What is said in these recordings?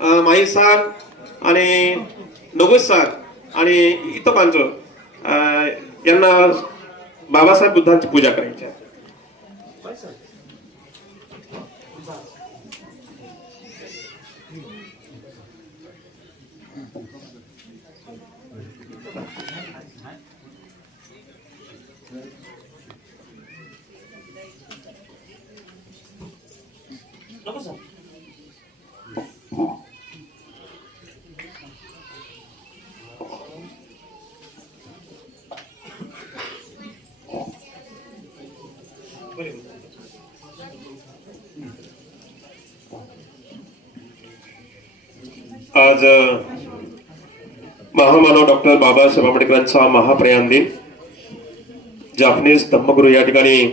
Uh, my sir आणि नगुज sir आणि इतर पांच यांना बाबासाहेब बुद्धांची पूजा करायची आहे. आज महामानव डॉक्टर बाबासाहेब आंबेडकरांचा महाप्रयाण दिन जापनीज धम्मगुरू या ठिकाणी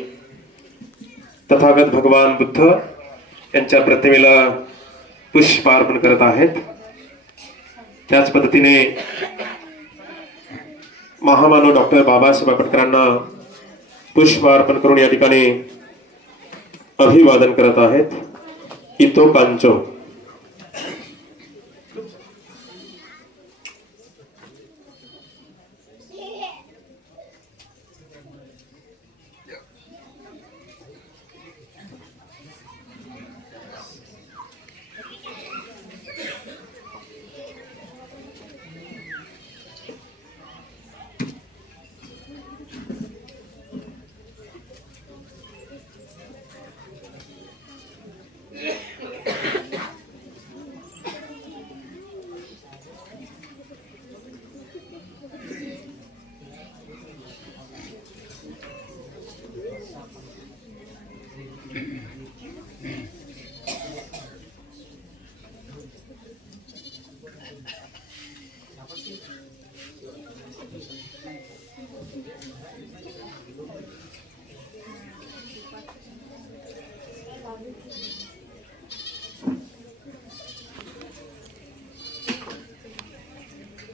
तथागत भगवान बुद्ध यांच्या प्रतिमेला पुष्प अर्पण करत आहेत. त्याच पद्धतीने महामानव डॉक्टर बाबासाहेब आंबेडकरांना पुष्प अर्पण करून या ठिकाणी अभिवादन करत आहेत. इतो कांचो.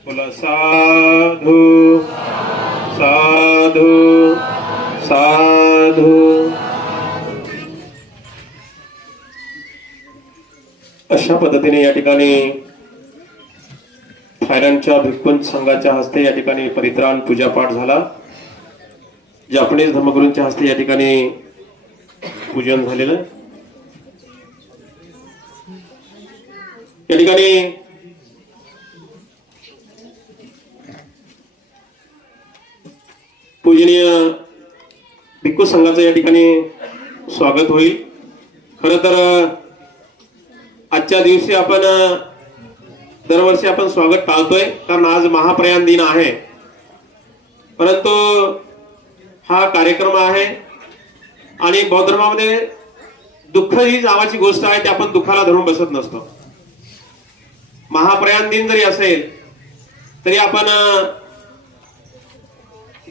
बोला साधू साधू साधू. अशा पद्धतीने या ठिकाणी थायलंडच्या भिक्कुंज संघाच्या हस्ते या ठिकाणी परित्राण पूजापाठ झाला. जापनीज धर्मगुरूंच्या हस्ते या ठिकाणी पूजन झालेलं. या ठिकाणी पूजनीय भिक्खू संघाचं या ठिकाणी स्वागत होईल. खरं तर आजच्या दिवशी आपण दरवर्षी आपण स्वागत टाळतोय कारण आज महाप्रयाण दिन आहे. परंतु हा कार्यक्रम आहे आणि बौद्ध धर्मामध्ये दुःख ही नावाची गोष्ट आहे ती आपण दुःखाला धरून बसत नसतो. महाप्रयाण दिन जरी असेल तरी आपण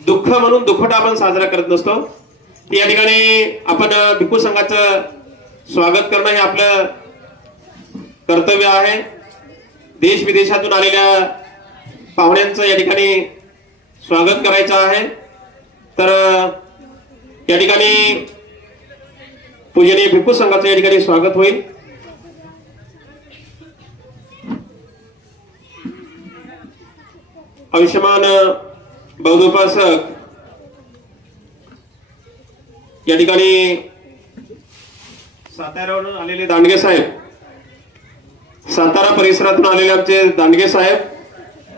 दुःख म्हणून दुःखटा आपण साजरा करत नसतो. या ठिकाणी आपण अ, भिक्खू संघाचं स्वागत करणं हे आपलं कर्तव्य आहे. देश विदेशातून आलेल्या पाहुण्यांचं या ठिकाणी स्वागत करायचं आहे. तर या ठिकाणी पूजनीय भिक्खू संघाचं या ठिकाणी स्वागत होईल. आयुष्यमान बौद्ध या ठिकाणी साताऱ्यावरून आलेले दांडगे साहेब. सातारा परिसरातून आलेले आमचे दांडगे साहेब.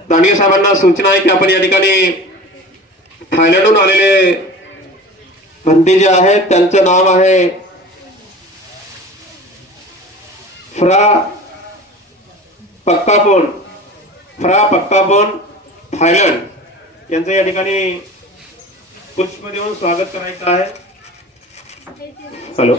दांडगे साहेबांना सूचना आहे की आपण या ठिकाणी थायलंडहून आलेले भंती जे आहेत त्यांचं नाव आहे फ्रा पक्कापोन फ्रा पक्कापोन थायलंड. त्यांचं या ठिकाणी पुष्प देऊन स्वागत करायचं आहे. हॅलो.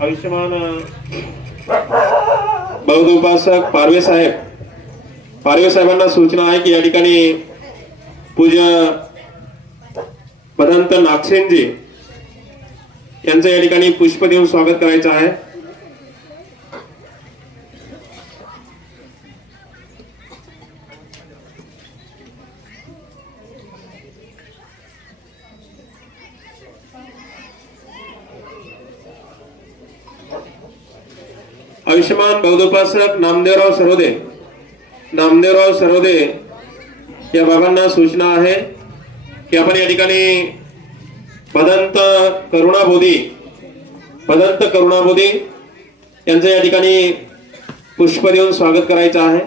आयुष्यमान बौद्ध उपासक पारवे साहेब. पारवे साहेबांना सूचना आहे की या ठिकाणी पूज्य भदंत नागसेनजी यांचं या ठिकाणी पुष्प देऊन स्वागत करायचं आहे. आयुष्यमान बौद्धोपासक नामदेवराव सरोदे. नामदेवराव सरोदे या बाबांना सूचना आहे की आपण या ठिकाणी भदंत करुणाबोधी भदंत करुणाबोधी यांचं या ठिकाणी पुष्प देऊन स्वागत करायचं आहे.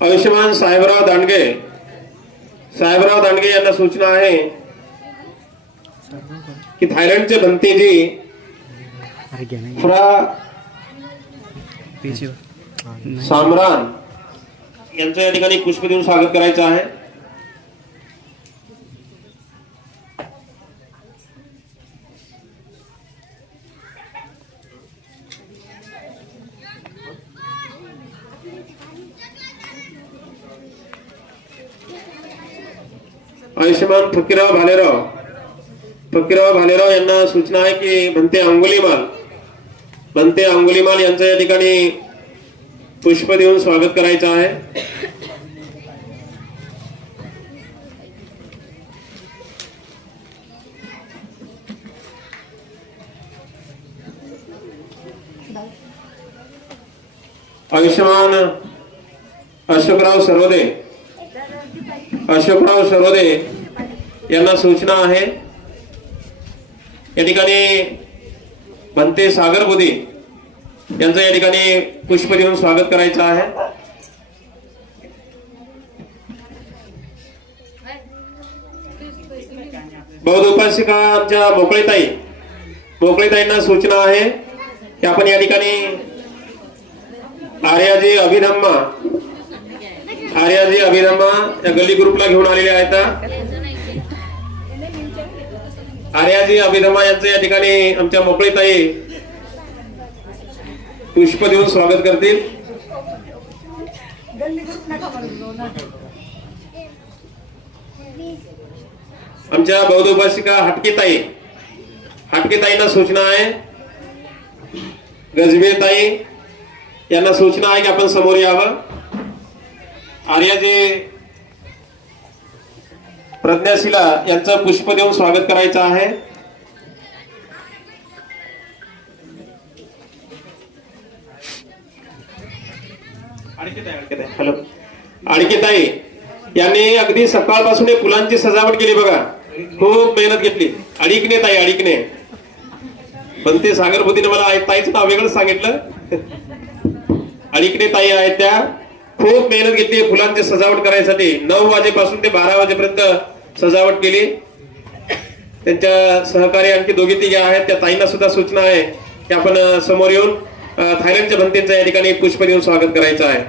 आयुष्यमान साहेबराव दांडगे साहेबराव दांडगे यांना सूचना आहे की थायलंडचे भंतेजी फ्रा सामरान यांचं या ठिकाणी पुष्प देऊन स्वागत करायचं आहे. आयुष्यमान फकीराव भालेराव. फकीराव भालेराव यांना सूचना आहे की म्हणते अंगुलीमाल. बनते अंगुलीमाल यांचं या ठिकाणी पुष्प देऊन स्वागत करायचं आहे. आयुष्यमान अशोकराव सरोदे. अशोकराव सरोदे यांना सूचना आहे. या ठिकाणी बनते सागर बुधी यांचं या ठिकाणी पुष्प देऊन स्वागत करायचं आहे. बौद्ध उपासिका आमच्या मोकळेताई मोकळेताईंना सूचना आहे की आपण या ठिकाणी आर्याजी अभिधम्मा आर्याजी अभिधम्मा या गल्ली ग्रुपला घेऊन आलेले आहेत. आर्याजी अभिधम्मा यांचं या ठिकाणी आमच्या मोकळीताई पुष्प देऊन स्वागत करतील. आमच्या बौद्ध उपासिका हटकेताई. हटकेताईंना सूचना आहे. गजबेताई यांना सूचना आहे की आपण समोर यावं. आर्याजी प्रज्ञाशिला यांचं पुष्प देऊन स्वागत करायचं आहे. हॅलो. आणखीताई यांनी अगदी सकाळपासून फुलांची सजावट केली बघा. खूप मेहनत घेतली. अडीकने ताई अडीकने पण ते सागरपतीने मला ताईचं नाव वेगळं सांगितलं. अडीकने ताई आहेत त्या. खूप मेहनत घेतली फुलांची सजावट करायसाठी. नऊ वाजेपासून ते बारा वाजेपर्यंत सजावट केली. त्यांच्या सहकारी आणखी दोघी तिघे आहेत. त्या ताईंना सुद्धा सूचना आहे की आपण समोर येऊन थायलंडच्या भंतींचं या ठिकाणी पुष्प देऊन स्वागत करायचं आहे.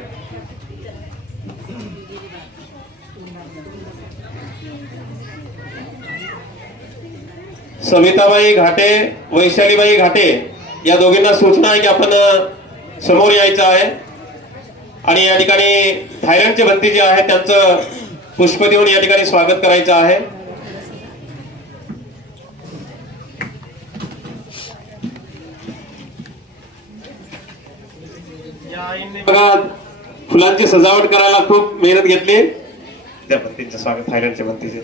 सविताबाई घाटे वैशालीबाई घाटे या दोघींना सूचना आहे की आपण समोर यायचं आहे. आणि या ठिकाणी थायलंडचे भंती जे आहे त्यांचं पुष्प देऊन या ठिकाणी स्वागत करायचं आहे. बघा फुलांची सजावट करायला खूप मेहनत घेतली. त्या भंतीचं स्वागत थायलंडच्या भंतीचे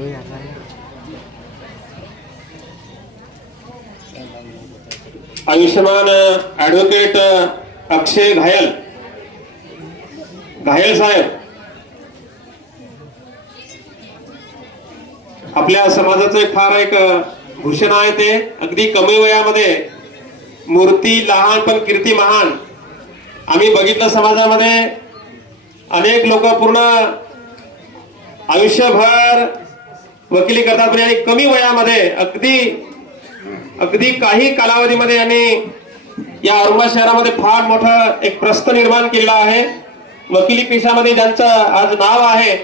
असं थायलंडचे. आयुष्यमान ऍडव्होकेट अक्षय घायल. घायल साहेब. आपल्या समाजाचं एक फार एक भूषण आहे ते. अगदी कमी वयामध्ये मूर्ती लहान पण कीर्ती महान. आम्ही बघितलं समाजामध्ये अनेक लोक पूर्ण आयुष्यभर वकिली करतात पण कमी वयामध्ये अगदी अगदी काही कालावधीमध्ये यांनी या औरंगाबाद शहरामध्ये फार मोठं एक प्रस्थ निर्माण केलेलं आहे. वकिली पिशामध्ये ज्यांचं आज नाव आहे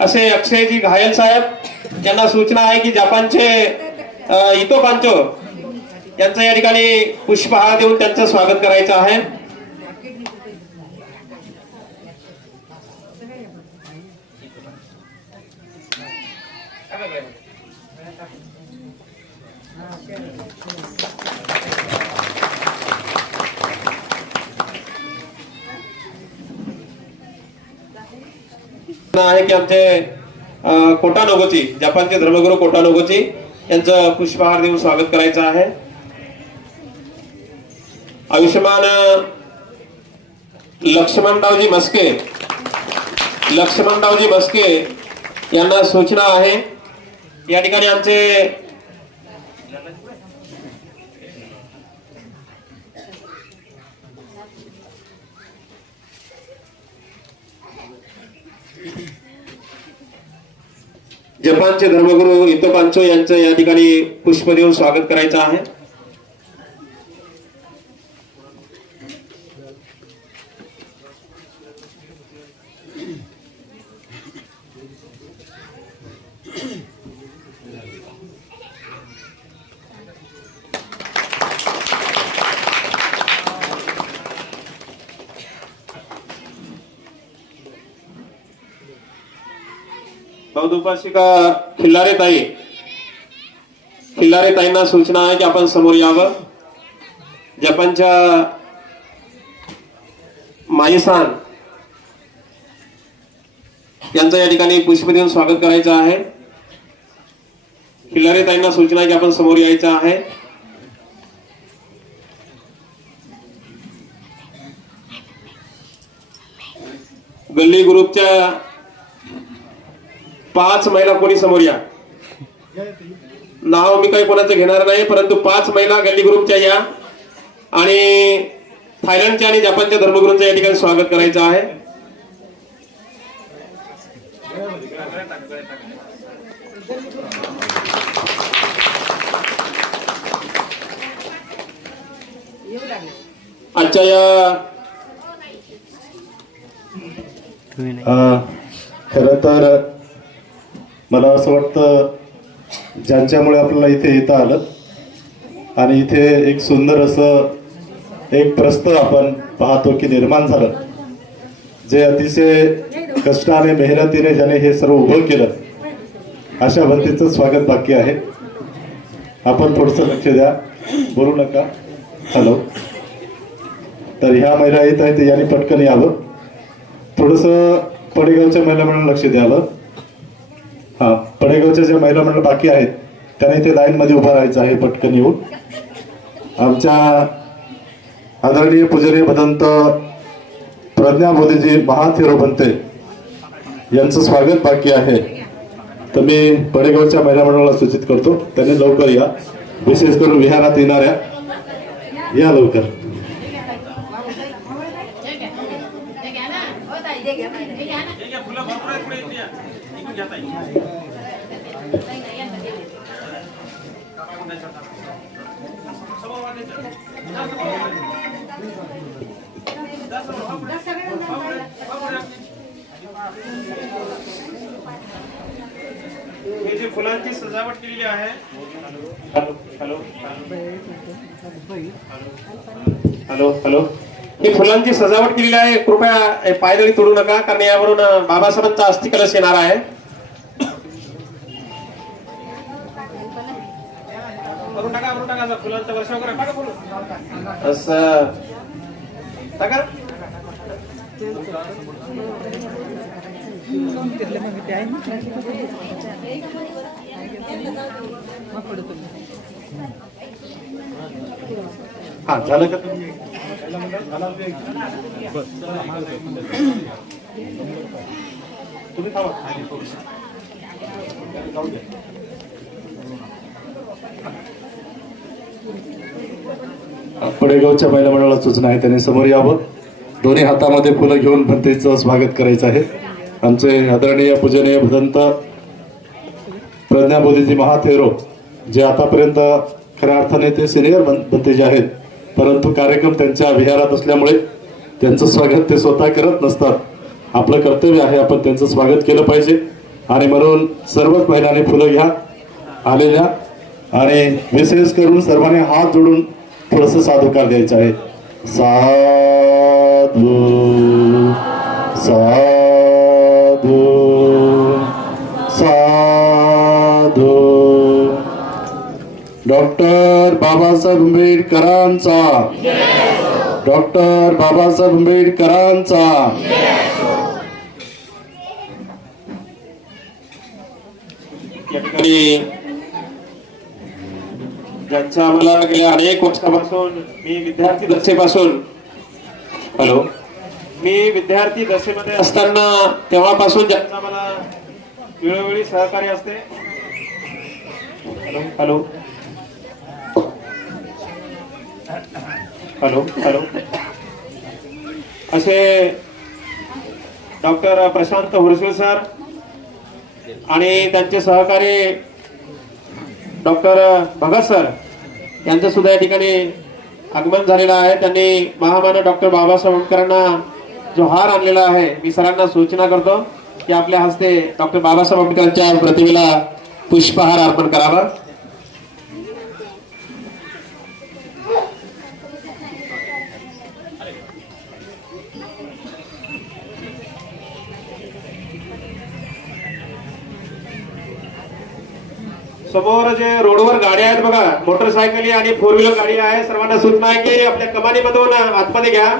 असे अक्षयजी घायल साहेब यांना सूचना आहे की जपानचे इतो पांचो यांचं या ठिकाणी पुष्पहार देऊन त्यांचं स्वागत करायचं आहे. आहे की आमचे अ, कोटा नोगोची जपानचे धर्मगुरू कोटा नोगोची यांचं पुष्पहार देऊन स्वागत करायचं आहे. आयुष्यमान लक्ष्मणरावजी मस्के लक्ष्मणरावजी मस्के यांना सूचना आहे. या ठिकाणी आमचे जपानचे धर्मगुरू इतो पांचो यांचं या ठिकाणी पुष्प देऊन स्वागत करायचं आहे. बौद्धोपासिका खिल्लारे ताई खिल्लारे ताईंना सूचना आहे की आपण समोर यावं जपानच्या माईसान यांचं या ठिकाणी पुष्प देऊन स्वागत करायचं आहे खिल्लारे ताईंना सूचना आहे की आपण समोर यायचं आहे गल्ली ग्रुपच्या पाच महिला कोणी समोर या. नाव मी काही कोणाचं घेणार नाही परंतु पाच महिला गल्ली ग्रुपच्या या. आणि थायलंडच्या आणि जपानच्या धर्मगुरूंचं या ठिकाणी स्वागत करायचं आहे. आजच्या या तुम्ही खरं तर मला असं वाटतं ज्यांच्यामुळे आपल्याला इथे येता आलं आणि इथे एक सुंदर असं एक प्रस्त आपण पाहतो की निर्माण झालं जे अतिशय कष्टाने मेहनतीने ज्याने हे सर्व उभं केलं अशा भंतीचं स्वागत बाकी आहे. आपण थोडंसं लक्ष द्या. बोलू नका. हॅलो. तर ह्या महिला येत आहेत यांनी पटकन यावं. थोडस पडेगावच्या महिला म्हणून लक्ष द्यावं. हा पडेगावच्या ज्या महिला मंडळ बाकी आहेत त्याने इथे लाईन मध्ये उभं राहायचं आहे पटकन येऊन. आमच्या आदरणीय पुजारी भदंत प्रज्ञा मोदीजी महाथिरो बनते यांचं स्वागत बाकी आहे. तर मी पडेगावच्या महिला मंडळाला सूचित करतो त्यांनी लवकर या. विशेष करून विहारात येणाऱ्या या लवकर. फुलांची सजावट केलेली आहे हॅलो हॅलो हॅलो हॅलो। ही फुलांची सजावट केलेली आहे कृपया पायदळी तोडू नका कारण यावरून बाबासाहेबांचा अस्थि कलश येणार आहे. फुलांचं वर्ष वगैरे टाका असं. टाका हा झालं का? तुम्ही थांबा पडेगावच्या महिला मंडळाला सूचना आहे त्यांनी समोर यावं. दोन्ही हातामध्ये फुलं घेऊन भंतेचं स्वागत करायचं आहे. आमचे आदरणीय पूजनीय भदंत प्रज्ञाबोधीजी महाथेरो जे आतापर्यंत खऱ्या अर्थाने ते सिनियर भंतेजे आहेत परंतु कार्यक्रम त्यांच्या विहारात असल्यामुळे त्यांचं स्वागत ते स्वतः करत नसतात. आपलं कर्तव्य आहे आपण त्यांचं स्वागत केलं पाहिजे. आणि म्हणून सर्वच महिलांनी फुलं घ्या आलेल्या आणि विशेष करून सर्वांनी हात जोडून थोडस साधुकार द्यायचं आहे. साधू सा डॉक्टर बाबासाहेब आंबेडकरांचा. डॉक्टर बाबासाहेब आंबेडकरांचा. या ठिकाणी ज्यांचा आम्हाला गेल्या अनेक वर्षापासून मी विद्यार्थी दशेपासून हॅलो. मी विद्यार्थी दशेमध्ये असताना तेव्हापासून ज्यांचा मला वेळोवेळी सहकार्य असते. Hello hello. Hello hello. असे डॉक्टर प्रशांत होरसे सर आणि त्यांचे सहकारी डॉक्टर भगत सर यांचं सुद्धा या ठिकाणी आगमन झालेलं आहे. त्यांनी महामानव डॉक्टर बाबासाहेब आंबेडकरांना जो हार आणलेला आहे मी सरांना सूचना करतो की आपल्या हस्ते डॉक्टर बाबासाहेब आंबेडकरांच्या प्रतिमेला पुष्पहार अर्पण करावा. समोर जे रोडवर गाड्या आहेत बघा मोटरसायकली आणि फोर व्हीलर गाडी आहे. सर्वांना सूचना आहे की आपल्या कमानीमधून आतमध्ये घ्या.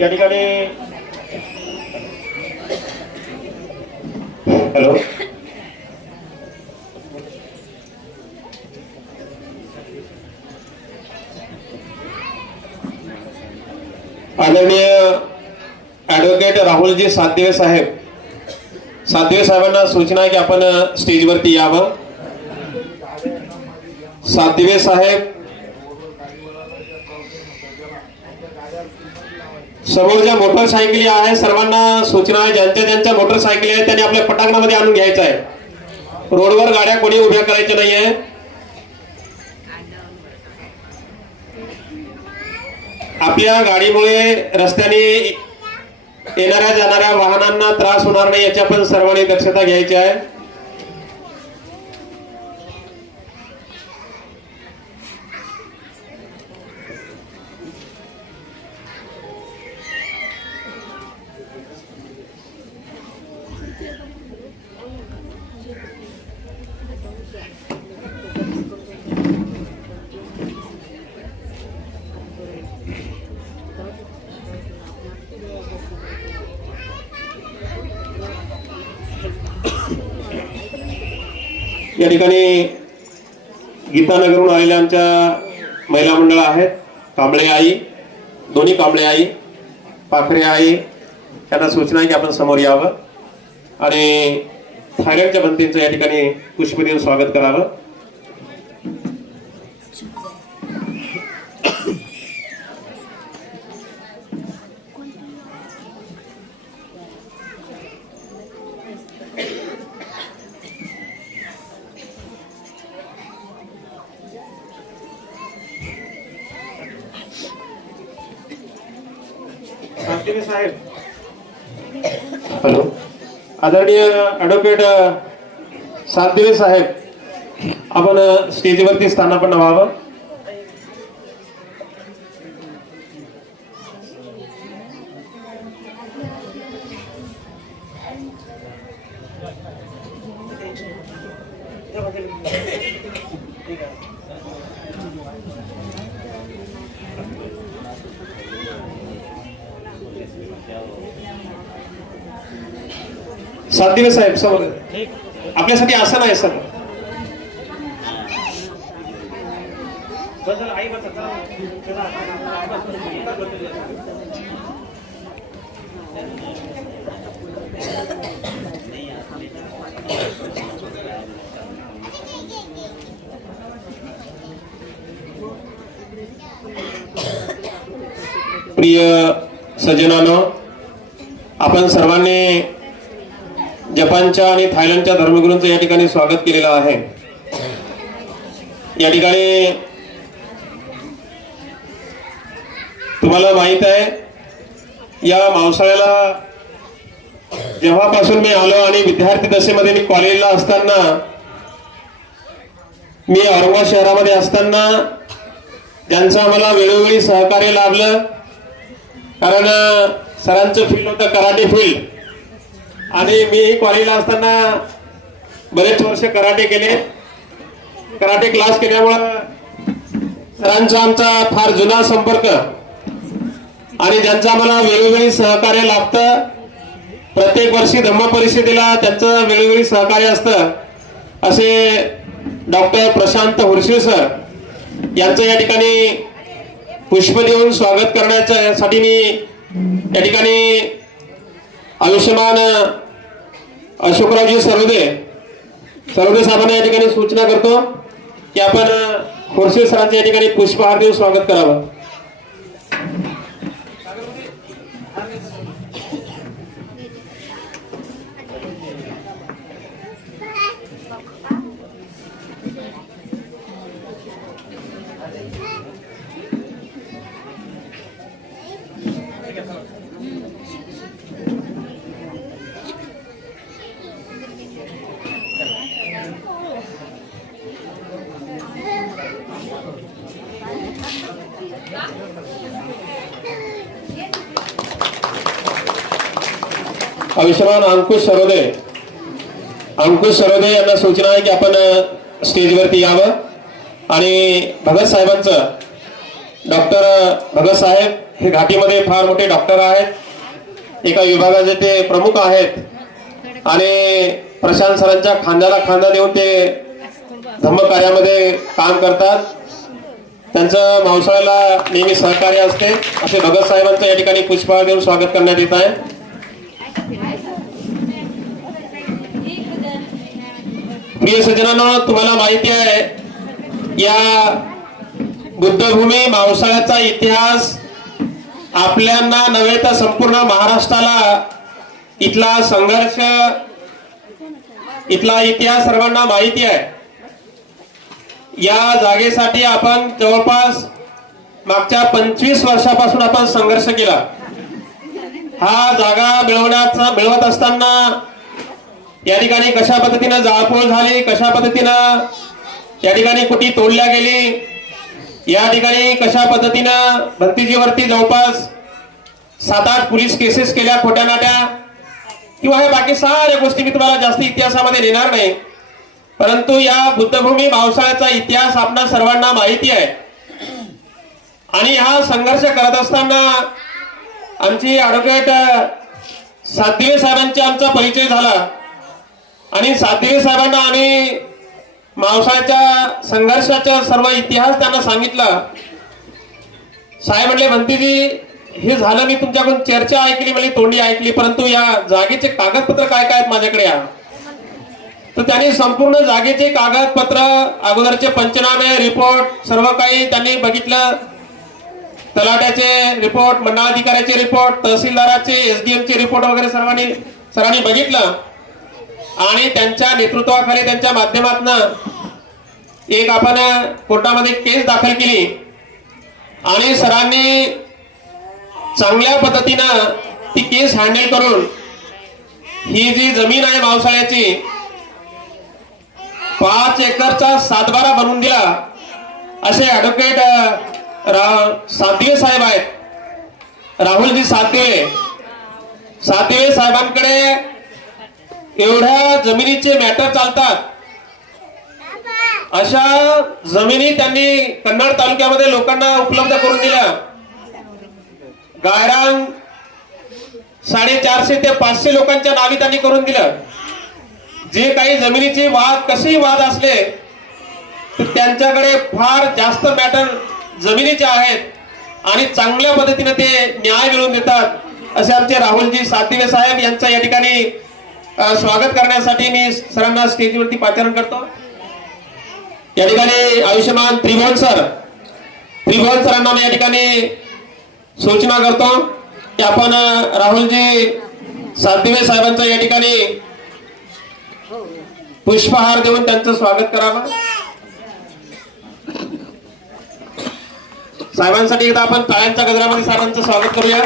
या ठिकाणी हॅलो आदरणीय ऍडव्होकेट राहुलजी साहेब सातदिवे साहेबांना सूचना आहे की आपण स्टेजवरती यावं. सातदिवे साहेब. समोर ज्या मोटरसायकली आहे सर्वांना सूचना आहे ज्यांच्या ज्यांच्या मोटरसायकली आहेत त्यांनी आपल्या पटांगणामध्ये आणून घ्यायचं आहे. रोडवर गाड्या कोणी उभ्या करायच्या नाहीये. आपल्या गाडीमुळे रस्त्याने येणाऱ्या जाणाऱ्या वाहनांना त्रास होणार नाही याच्या पण सर्वांनी दक्षता घ्यायची आहे. या ठिकाणी गीतानगरहून आलेल्या आमच्या महिला मंडळ आहेत. कांबळे आई दोन्ही कांबळे आई पाखरे आई त्यांना सूचना आहे की आपण समोर यावं. आणि थायलंडच्या बनतींचं या ठिकाणी पुष्प स्वागत करावं. आदरणीय ॲडव्होकेट सातदिवे साहेब आपण uh, स्टेजवरती स्थानापन्न व्हावं. साधे साहेब समोर आपल्यासाठी असं नाही सर. प्रिय सज्जनानो आपण सर्वांनी जपानच्या आणि थायलंडच्या धर्मगुरूंचं या ठिकाणी स्वागत केलेलं आहे. या ठिकाणी तुम्हाला माहीत आहे या मावसाळ्याला जेव्हापासून मी आलो आणि विद्यार्थी दशेमध्ये मी कॉलेजला असताना मी औरंगाबाद शहरामध्ये असताना त्यांचं आम्हाला वेळोवेळी सहकार्य लाभलं. कारण सरांचं फील्ड होतं कराटे फील्ड आणि मी कॉलेजला असताना बरेच वर्ष कराटे केले. कराटे क्लास केल्यामुळं सरांचा आमचा फार जुना संपर्क आणि ज्यांचं आम्हाला वेळोवेळी सहकार्य लाभतं प्रत्येक वर्षी धम्म परिषदेला त्यांचं वेळोवेळी सहकार्य असतं असे डॉक्टर प्रशांत हुरशे सर यांचं या ठिकाणी पुष्प देऊन स्वागत करण्यासाठी मी या ठिकाणी आयुष्यमान अशोकरावजी सर्वदे सर्वदे साहेबांना या ठिकाणी सूचना करतो की आपण खोरसे सरांचं या ठिकाणी पुष्पहार देऊन स्वागत करावं. आयुष्यमान अंकुश सरोदे अंकुश सरोदे यांना सूचना आहे की आपण स्टेजवरती यावं. आणि भगत साहेबांचं डॉक्टर भगत साहेब हे घाटीमध्ये फार मोठे डॉक्टर आहेत. एका विभागाचे ते प्रमुख आहेत. आणि प्रशांत सरांच्या खांद्याला खांदा देऊन ते धम्मकार्यामध्ये काम करतात. त्यांचं मावसाळ्याला नेहमी सहकार्य असते. असे भगत साहेबांचं या ठिकाणी पुष्पहार देऊन स्वागत करण्यात येत आहे. मी सज्जनांना तुम्हाला माहिती आहे या बुद्धभूमी मावसाळ्याचा इतिहास आपल्यांना नव्हे तर संपूर्ण महाराष्ट्राला इथला संघर्ष इथला इतिहास सर्वांना माहिती आहे. या जागेसाठी आपण जवळपास मागच्या पंचवीस वर्षापासून आपण संघर्ष केला. हा जागा मिळवण्याचा मिळवत असताना या ठिकाणी कशा पद्धतीनं जाळपोळ झाली कशा पद्धतीनं या ठिकाणी कुठे तोडल्या गेली या ठिकाणी कशा पद्धतीनं भंतीजीवरती जवळपास सात आठ पोलीस केसेस केल्या खोट्या नाट्या किंवा हे बाकी साऱ्या गोष्टी मी तुम्हाला जास्त इतिहासामध्ये नेणार नाही. परंतु या बुद्धभूमी पावसाळ्याचा इतिहास आपणा सर्वांना माहिती आहे. आणि हा संघर्ष करत असताना आमची ॲडव्होकेट सातदिवे साहेबांची आमचा परिचय झाला. आणि सातदिवे साहेबांना आणि मावसाळ्याच्या संघर्षाचा सर्व इतिहास त्यांना सांगितला. साहेब म्हणले भंतीजी हे झालं मी तुमच्याकडून चर्चा ऐकली म्हणजे तोंडी ऐकली परंतु या जागेचे कागदपत्र काय काय आहेत माझ्याकडे या? तर त्यांनी संपूर्ण जागेचे कागदपत्र अगोदरचे पंचनामे रिपोर्ट सर्व काही त्यांनी बघितलं. तलाट्याचे रिपोर्ट मंडळाधिकाऱ्याचे रिपोर्ट तहसीलदाराचे एसडीएमचे रिपोर्ट वगैरे सर्वांनी सरांनी बघितलं. आणि त्यांच्या नेतृत्वाखाली त्यांच्या माध्यमातून एक आपण कोर्टामध्ये केस दाखल केली. आणि सरांनी चांगल्या पद्धतीनं ती केस हँडल करून ही जी जमीन आहे पावसाळ्याची पाच एकरचा सातबारा बनवून दिला. असे ऍडव्होकेट सातवे साहेब आहेत. राहुलजी सातवे. सातवे साहेबांकडे एवढ्या जमिनीचे मॅटर चालतात. अशा जमिनी त्यांनी कन्नड तालुक्यामध्ये लोकांना उपलब्ध करून दिल्या. गायरांग साडेचारशे ते पाचशे लोकांच्या नावी त्यांनी करून दिलं. जे काही जमिनीचे वाद कसेही वाद असले तर त्यांच्याकडे फार जास्त मॅटर जमिनीचे आहेत आणि चांगल्या पद्धतीने ते न्याय मिळवून देतात असे आमचे राहुलजी सातिवे साहेब यांचा या ठिकाणी स्वागत करण्यासाठी मी सरांना स्टेजवरती पाचारण करतो. या ठिकाणी आयुष्यमान त्रिभुवन सर त्रिभुवन सरांना मी या ठिकाणी सूचना करतो की आपण राहुलजी सातदिवे साहेबांचं या ठिकाणी पुष्पहार देऊन त्यांचं स्वागत करावं. साहेबांसाठी एकदा आपण टाळ्यांच्या गजरामध्ये साहेबांचं स्वागत करूया.